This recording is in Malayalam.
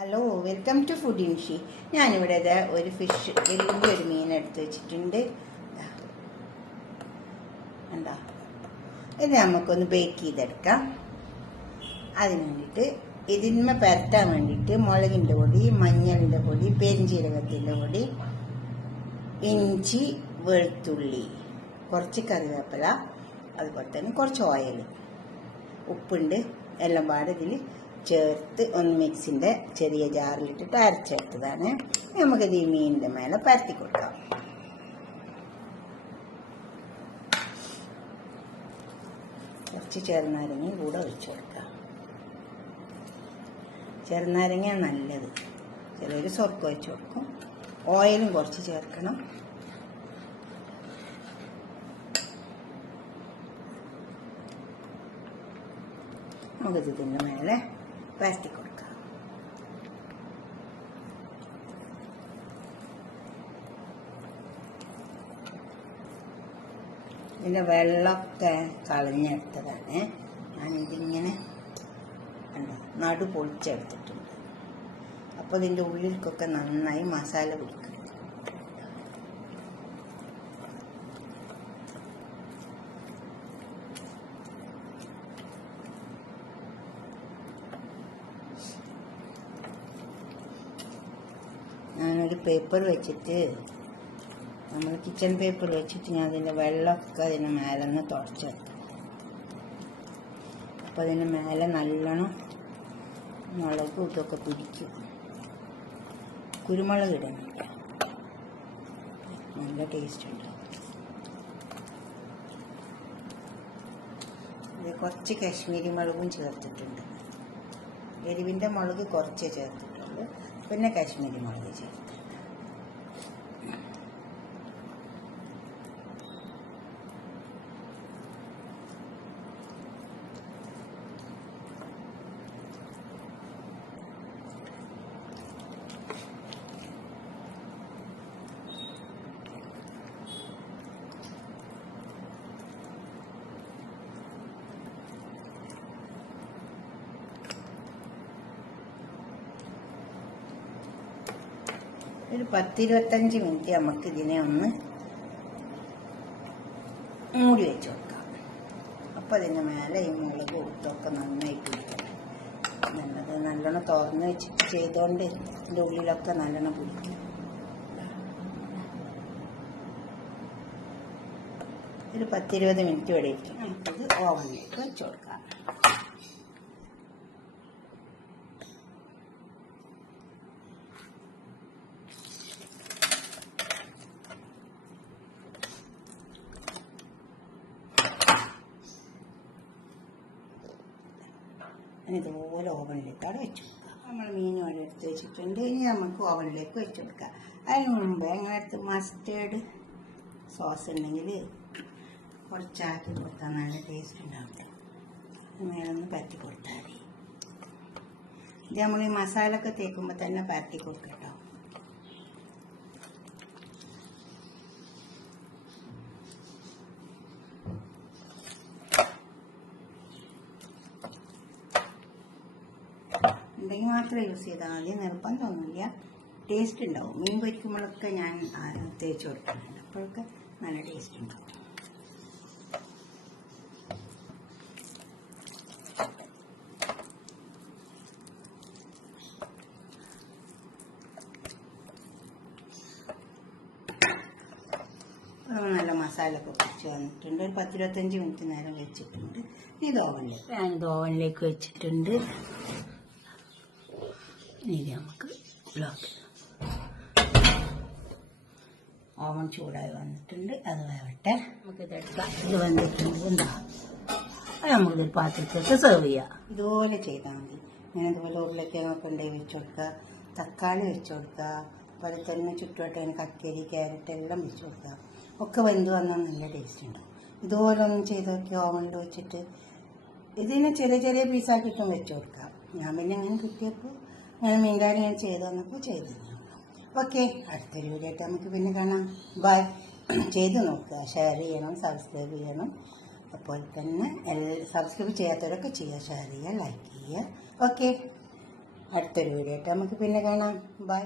ഹലോ, വെൽക്കം ടു ഫുഡ് ഇൻഷി. ഞാനിവിടെ ഒരു ഫിഷ്, വലിയ ഒരു മീൻ എടുത്ത് വെച്ചിട്ടുണ്ട്. എന്താ ഇത് നമുക്കൊന്ന് ബേക്ക് ചെയ്തെടുക്കാം. അതിന് വേണ്ടിയിട്ട് ഇതിന്മേ പരത്താൻ വേണ്ടിയിട്ട് മുളകിൻ്റെ പൊടി, മഞ്ഞളിൻ്റെ പൊടി, പെരിഞ്ചീരകത്തിൻ്റെ പൊടി, ഇഞ്ചി, വെളുത്തുള്ളി, കുറച്ച് കറിവേപ്പില, അതുപോലെ തന്നെ കുറച്ച് ഓയിൽ, ഉപ്പുണ്ട്, എല്ലാം പാടെ ഇതിൽ ചേർത്ത് ഒന്ന് മിക്സിൻ്റെ ചെറിയ ജാറിലിട്ടിട്ട് അരച്ചെടുത്തതാണ്. നമുക്കിത് ഈ മീനിൻ്റെ മേലെ പരത്തി കൊടുക്കാം. കുറച്ച് ചെറുനാരങ്ങ കൂടെ ഒഴിച്ചു കൊടുക്കാം. ചെറുനാരങ്ങ നല്ലത്, ചിലർ സ്വർക്കം ഒഴിച്ചു കൊടുക്കും. ഓയിലും കുറച്ച് ചേർക്കണം. നമുക്കിത് ഇതിൻ്റെ മേലെ പരത്തി കൊടുക്കാം. ഇതിൻ്റെ വെള്ളമൊക്കെ കളഞ്ഞെടുത്തതാണ്. ഞാനിതിങ്ങനെ നടു പൊളിച്ചെടുത്തിട്ടുണ്ട്. അപ്പോൾ ഇതിൻ്റെ ഉള്ളിലേക്കൊക്കെ നന്നായി മസാല പിടിക്കും. ഞാനൊരു പേപ്പർ വെച്ചിട്ട്, നമ്മൾ കിച്ചൺ പേപ്പർ വെച്ചിട്ട് ഞാൻ അതിൻ്റെ വെള്ളമൊക്കെ അതിൻ്റെ മേലെ നിന്ന് തുടച്ചെടുത്തു. അപ്പോൾ അതിൻ്റെ മേലെ നല്ലോണം മുളകും ഇതൊക്കെ പിടിക്കും. കുരുമുളക് ഇടുന്നില്ല, നല്ല ടേസ്റ്റ് ഉണ്ട്. ഇത് കുറച്ച് കാശ്മീരി മുളകും ചേർത്തിട്ടുണ്ട്. എരിവിൻ്റെ മുളക് കുറച്ചേ ചേർത്തിട്ടുള്ളൂ, പിന്നെ കാശ്മീരി മുളക് ചേർത്ത്. ഒരു 10-25 മിനിറ്റ് നമുക്ക് ഇതിനെ ഒന്ന് മൂടി വെച്ച് കൊടുക്കാം. അപ്പം അതിൻ്റെ മേലെ ഈ മുളക് ഉപ്പൊക്കെ നന്നായിട്ട് പിടിക്കണം. നല്ലോണം തുറന്ന് വെച്ചിട്ട് ചെയ്തുകൊണ്ട് ഇതിൻ്റെ ഉള്ളിലൊക്കെ നല്ലോണം പിടിക്കും. ഒരു 10-20 മിനിറ്റ് ഇവിടെ ഇരിക്കും. നമുക്കിത് ഓവനിലേക്ക് വെച്ച് കൊടുക്കാം. ഇതുപോലെ ഓവനിലേക്ക് അവിടെ വെച്ച് കൊടുക്കാം. നമ്മൾ മീൻ ഇവിടെ എടുത്ത് വെച്ചിട്ടുണ്ട്. ഇനി നമുക്ക് ഓവനിലേക്ക് വെച്ച് കൊടുക്കാം. അതിന് മുമ്പ് അങ്ങനത്തെ മസ്റ്റേർഡ് സോസ് ഉണ്ടെങ്കിൽ കുറച്ചാക്കി കൊടുത്താൽ നല്ല ടേസ്റ്റ് ഉണ്ടാവും. മേലൊന്ന് പരത്തി കൊടുത്താൽ മതി. ഇത് നമ്മൾ ഈ മസാല ഒക്കെ തേക്കുമ്പോൾ തന്നെ പരത്തി കൊടുക്കട്ടോ. ഉണ്ടെങ്കിൽ മാത്രമേ യൂസ് ചെയ്താൽ മതി, നിർബന്ധമൊന്നുമില്ല. ടേസ്റ്റ് ഉണ്ടാവും. മീൻ പൊരിക്കുമ്പോഴൊക്കെ ഞാൻ തേച്ച് കൊടുക്കുന്നുണ്ട്. അപ്പോഴൊക്കെ നല്ല ടേസ്റ്റ് ഉണ്ടാവും. നല്ല മസാല ഒക്കെ പിടിച്ച് വന്നിട്ടുണ്ട്. ഒരു 10-25 മിനിറ്റ് നേരം വെച്ചിട്ടുണ്ട്. ഇത് ഓവനിലേക്ക്, ഞാനിത് ഓവനിലേക്ക് വെച്ചിട്ടുണ്ട്. ഇത് നമുക്ക് ബ്ലോക്ക്. ഓവൻ ചൂടായി വന്നിട്ടുണ്ട്, അത് വേവട്ടെ. നമുക്കിതെടുക്കാം. ഇത് വന്നിട്ടുണ്ട്. എന്താ അത് നമുക്കിതൊരു പാത്രത്തിലേക്ക് സെർവ് ചെയ്യാം. ഇതുപോലെ ചെയ്താൽ മതി. ഞാൻ ഇതുപോലെ ഉരുളക്കിഴങ്ങൊക്കെ ഉണ്ടെങ്കിൽ വെച്ച് കൊടുക്കുക, തക്കാളി വെച്ച് കൊടുക്കുക, അതുപോലെ തന്നെ ചുറ്റുവട്ടം കക്കരി, ക്യാരറ്റ് എല്ലാം വെച്ച് കൊടുക്കുക. ഒക്കെ വെന്ത് വന്നാൽ നല്ല ടേസ്റ്റ് ഉണ്ടാവും. ഇതുപോലെ ഒന്നും ചെയ്ത് നോക്കി ഓവനിൽ വെച്ചിട്ട് ഇതിനെ ചെറിയ ചെറിയ പീസാക്കിയിട്ടും വെച്ച് കൊടുക്കാം. ഞാൻ പിന്നെ അങ്ങനെ കിട്ടിയപ്പോൾ ഞാൻ മീൻകാരി ഞാൻ ചെയ്തു തന്നപ്പോൾ ചെയ്തു. ഓക്കെ, അടുത്തൊരു വീഡിയോ ആയിട്ട് നമുക്ക് പിന്നെ കാണാം. ബൈ. ചെയ്ത് നോക്കുക, ഷെയർ ചെയ്യണം, സബ്സ്ക്രൈബ് ചെയ്യണം. അപ്പോൾ തന്നെ സബ്സ്ക്രൈബ് ചെയ്യാത്തവരൊക്കെ ചെയ്യുക, ഷെയർ ചെയ്യുക, ലൈക്ക് ചെയ്യുക. ഓക്കെ. അടുത്തൊരു വീഡിയോ ആയിട്ട് നമുക്ക് പിന്നെ കാണാം. ബൈ.